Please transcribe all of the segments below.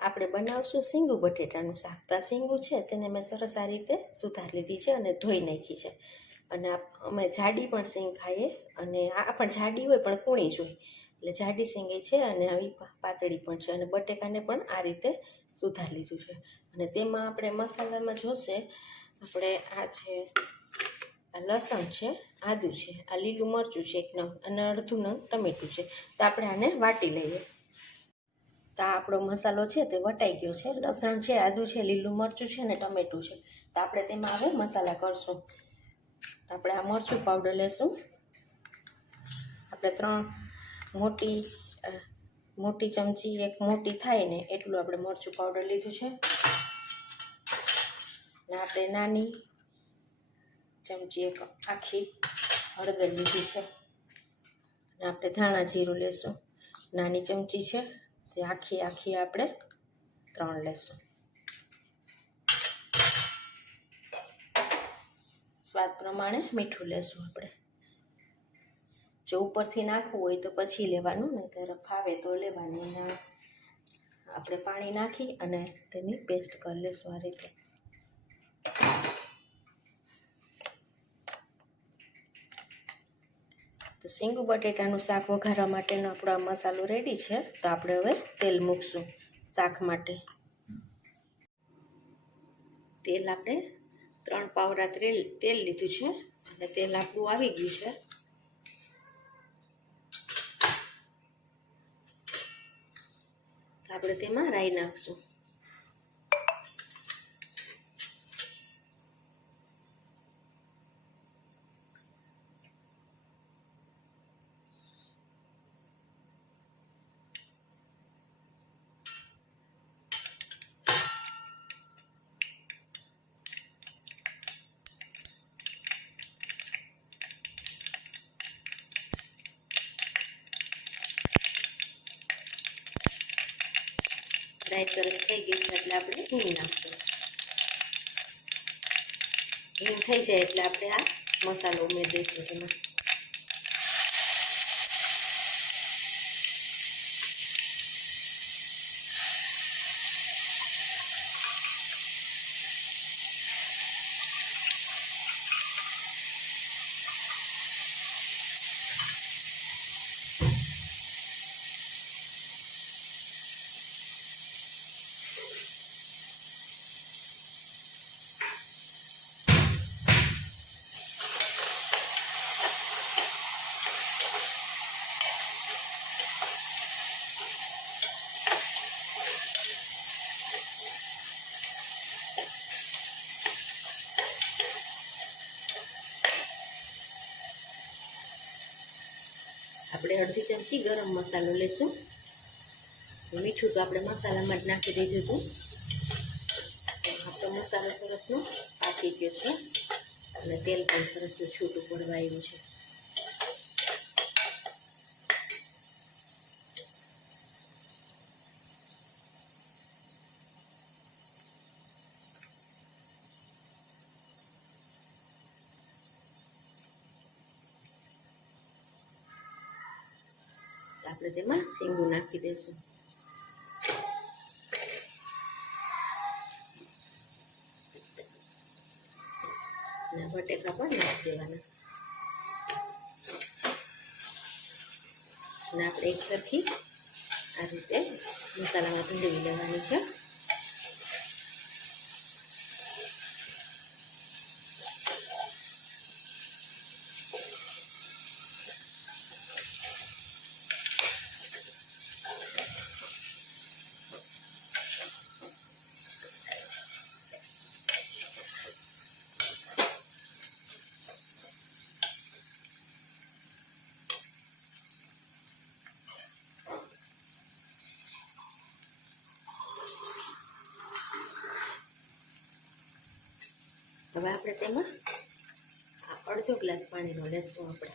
આપણે બનાવશું સિંગુ બટેટાનું શાક. તો શીંગું છે તેને મેં સરસ આ રીતે સુધારી લીધી છે અને ધોઈ નાખી છે. અને અમે જાડી પણ સિંગ ખાઈએ અને આ પણ જાડી હોય પણ કૂણી જોઈએ એટલે જાડી શીંગ છે અને આવી પાતળી પણ છે અને બટેકાને પણ આ રીતે સુધાર લીધું છે. અને તેમાં આપણે મસાલામાં જોશે, આપણે આ છે, આ લસણ છે, આદું છે, આ લીલું મરચું છે એક નંગ અને અડધું નંગ ટમેટું છે. તો આપણે આને વાટી લઈએ. તો આ આપણો મસાલો છે તે વટાઈ ગયો છે. લસણ છે, આદું છે, લીલું મરચું છે ને ટમેટું છે. તો આપણે તેમાં હવે મસાલા કરશું. આપણે આ મરચું પાવડર લેશું. આપણે ત્રણ મોટી મોટી ચમચી, એક મોટી થાય ને એટલું આપણે મરચું પાવડર લીધું છે. ને આપણે નાની ચમચી એક આખી હળદર લીધી છે. અને આપણે ધાણા જીરું લેશું. નાની ચમચી છે. આખી આખી આપણે ત્રણ લેશું. સ્વાદ પ્રમાણે મીઠું લેશું આપણે. જો ઉપરથી નાખવું હોય તો પછી લેવાનું નહીં ત્યારે ફાવે તો લેવાનું. અને આપણે પાણી નાખી અને તેની પેસ્ટ કરી લેશું આ રીતે. તો સિંગુ બટેટાનું શાક વઘારવા માટેનો આપણો મસાલો રેડી છે. તો આપણે હવે તેલ મૂકશું શાક માટે. તેલ આપણે ત્રણ પાવરા તેલ તેલ લીધું છે. અને તેલ આપણું આવી ગયું છે. આપણે તેમાં રાઈ નાખશું. રાઈ સરસ થઈ ગઈ છે એટલે આપણે હિંગ નાખશું. હિંગ થઈ જાય એટલે આપણે આ મસાલો ઉમેરી દઈશું તેમાં આપણે અડધી ચમચી ગરમ મસાલો લેશું મીઠું તો આપણે મસાલામાં જ નાખી દીધું હતું. આપણો મસાલો સરસનો પાકી ગયો છે. અને તેલ પણ સરસનું છૂટું પડવા આવ્યું છે. આપણે તેમાં શીંગું નાખી દઈશું અને બટેકા પણ નાખી દેવાના. અને આપણે એક સરખી આ રીતે મસાલામાં ભૂંડી લેવાની છે. હવે આપણે તેમાં આ અડધો ગ્લાસ પાણીનો લેશું આપણે.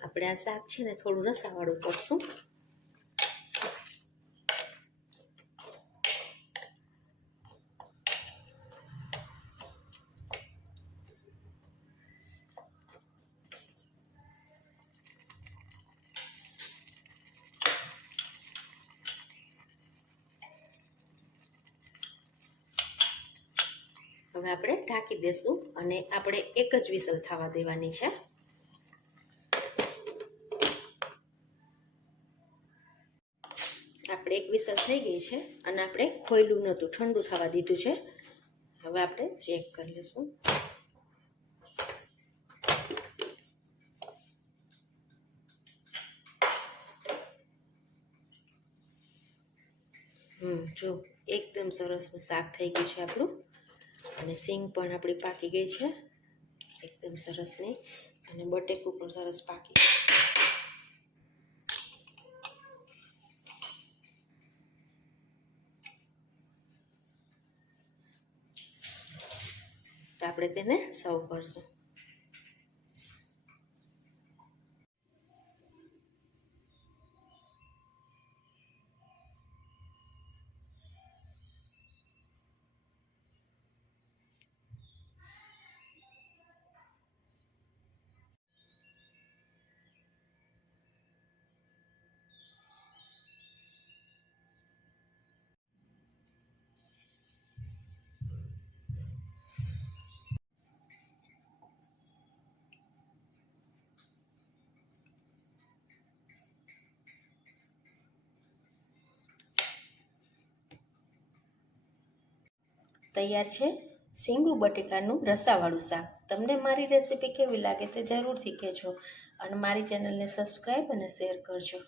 આપણે આ શાક છે ને થોડું રસાવાળું કરશું. હવે આપણે ઢાંકી દેશું અને આપણે એક જ વિસલ થવા દેવાની છે. આપણે એક વિસલ થઈ ગઈ છે અને આપણે ખોયલું નહોતું, ઠંડુ થવા દીધું છે. હવે આપણે ચેક કરી લઈશું. હમ, જો એકદમ સરસનું શાક થઈ ગયું છે આપણું. અને સિંગ પણ આપણી પાકી ગઈ છે. એકદમ સરસની અને બટેકું પણ સરસ પાકી તો આપણે તેને સર્વ કરશું. તૈયાર છે સિંગુ બટેકાનું રસાવાળું શાક. તમને મારી રેસીપી કેવી લાગે તે જરૂરથી કહેજો અને મારી ચેનલને સબસ્ક્રાઈબ અને શેર કરજો.